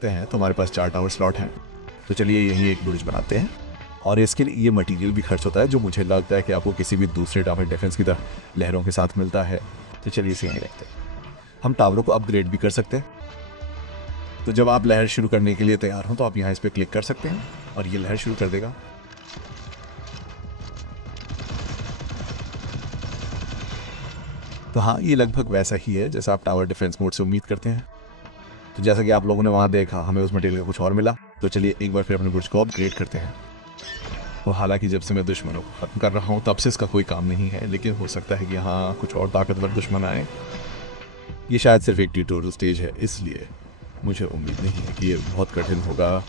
करते हैं तो हमारे पास 4 टावर स्लॉट हैं। तो चलिए यहीं एक बुर्ज बनाते हैं, और इसके लिए ये मटेरियल भी खर्च होता है जो मुझे लगता है कि आपको किसी भी दूसरे टावर डिफेंस की तरह लहरों के साथ मिलता है। तो चलिए इसे यहीं रखते हैं। हम टावरों को अपग्रेड भी कर सकते हैं। तो जब आप लहर शुरू करने के लिए तैयार हो तो आप यहाँ इस पर क्लिक कर सकते हैं और ये लहर शुरू कर देगा। तो हाँ, ये लगभग वैसा ही है जैसा आप टावर डिफेंस मोड से उम्मीद करते हैं। तो जैसा कि आप लोगों ने वहाँ देखा, हमें उस मटेरियल का कुछ और मिला। तो चलिए एक बार फिर अपने बुर्ज को अपग्रेड करते हैं। तो हालांकि जब से मैं दुश्मनों को ख़त्म कर रहा हूँ तब से इसका कोई काम नहीं है, लेकिन हो सकता है कि यहाँ कुछ और ताकतवर दुश्मन आए। ये शायद सिर्फ एक ट्यूटोरियल स्टेज है, इसलिए मुझे उम्मीद नहीं है कि ये बहुत कठिन होगा।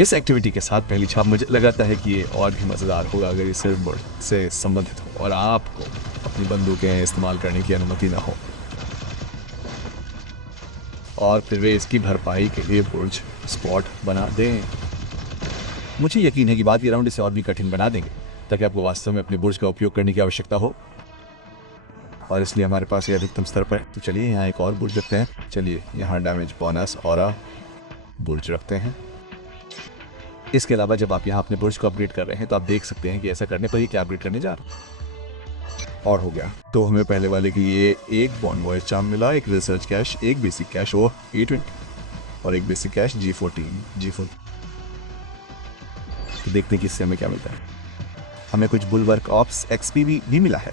इस एक्टिविटी के साथ पहली छाप मुझे लगाता है कि ये और भी मज़ेदार होगा अगर ये सिर्फ बुर्ज से संबंधित हो और आपको अपनी बंदूकें इस्तेमाल करने की अनुमति ना हो, और फिर वे इसकी भरपाई के लिए बुर्ज स्पॉट बना दें। मुझे यकीन है कि बाद के राउंड इसे और भी कठिन बना देंगे ताकि आपको वास्तव में अपने बुर्ज का उपयोग करने की आवश्यकता हो, और इसलिए हमारे पास ये अधिकतम स्तर पर है। तो चलिए यहाँ एक और बुर्ज रखते हैं। चलिए यहाँ डैमेज बोनस और बुर्ज रखते हैं। इसके अलावा जब आप यहाँ अपने बुर्ज को अपग्रेड कर रहे हैं तो आप देख सकते हैं कि ऐसा करने पर ही क्या अपग्रेड करने जा रहा है। और हो गया। तो हमें पहले वाले की ये एक बॉन्ड वॉइस चार्म मिला, एक रिसर्च कैश, एक बेसिक कैश और A20 और एक बेसिक कैश G4। तो देखते हैं कि इससे हमें क्या मिलता है। हमें कुछ बुलवर्क ऑप्स XP भी मिला है।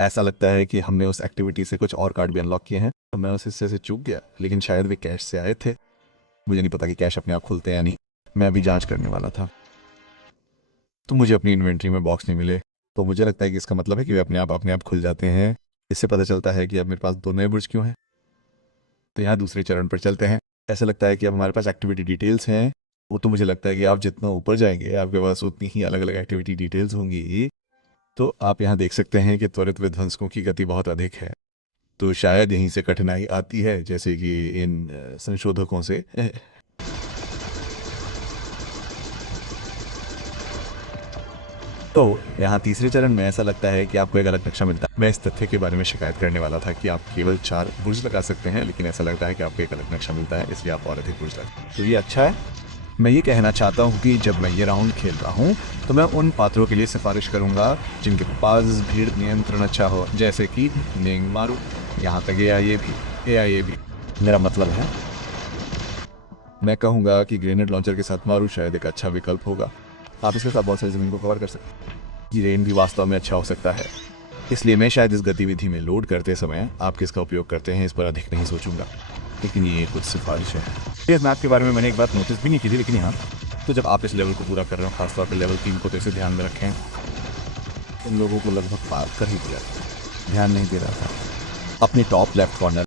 ऐसा लगता है कि हमने उस एक्टिविटी से कुछ और कार्ड भी अनलॉक किए हैं। तो मैं उस हिस्से से चूक गया, लेकिन शायद वे कैश से आए थे। मुझे नहीं पता कि कैश अपने आप खुलते हैं या नहीं, मैं अभी जांच करने वाला था। तो मुझे अपनी इन्वेंट्री में बॉक्स नहीं मिले, तो मुझे लगता है कि इसका मतलब है कि वे अपने आप खुल जाते हैं। इससे पता चलता है कि अब मेरे पास 2 नए बुर्ज क्यों हैं। तो यहाँ दूसरे चरण पर चलते हैं। ऐसा लगता है कि अब हमारे पास एक्टिविटी डिटेल्स हैं। वो तो मुझे लगता है कि आप जितना ऊपर जाएंगे आपके पास उतनी ही अलग अलग एक्टिविटी डिटेल्स होंगी। तो आप यहाँ देख सकते हैं कि त्वरित विध्वंसकों की गति बहुत अधिक है। तो शायद यहीं से कठिनाई आती है, जैसे कि इन संशोधकों से। तो यहाँ तीसरे चरण में ऐसा लगता है कि आपको एक अलग नक्शा मिलता है। मैं इस तथ्य के बारे में शिकायत करने वाला था कि आप केवल 4 बुर्ज लगा सकते हैं, लेकिन ऐसा लगता है कि आपको एक अलग नक्शा मिलता है, इसलिए आप और अधिक बुर्ज लगाते। तो ये अच्छा है। मैं ये कहना चाहता हूँ कि जब मैं ये राउंड खेल रहा हूँ तो मैं उन पात्रों के लिए सिफारिश करूँगा जिनके पास भीड़ नियंत्रण अच्छा हो, जैसे कि निंग मारू, यहाँ तक AIA भी। मेरा मतलब है, मैं कहूँगा कि ग्रेनेड लॉन्चर के साथ मारू शायद एक अच्छा विकल्प होगा। आप इसके साथ बहुत सारी ज़मीन को कवर कर सकते हैं। ये रेन भी वास्तव में अच्छा हो सकता है, इसलिए मैं शायद इस गतिविधि में लोड करते समय आप किसका उपयोग करते हैं इस पर अधिक नहीं सोचूंगा, लेकिन ये कुछ सिफारिश है। इस मैप के बारे में मैंने एक बात नोटिस भी नहीं की थी, लेकिन यहाँ तो जब आप इस लेवल को पूरा कर रहे हो, खासतौर पर लेवल 3 को, तो इसे ध्यान में रखें। इन लोगों को लगभग पार कर ही दिया, ध्यान नहीं दे रहा था। अपनी टॉप लेफ्ट कॉर्नर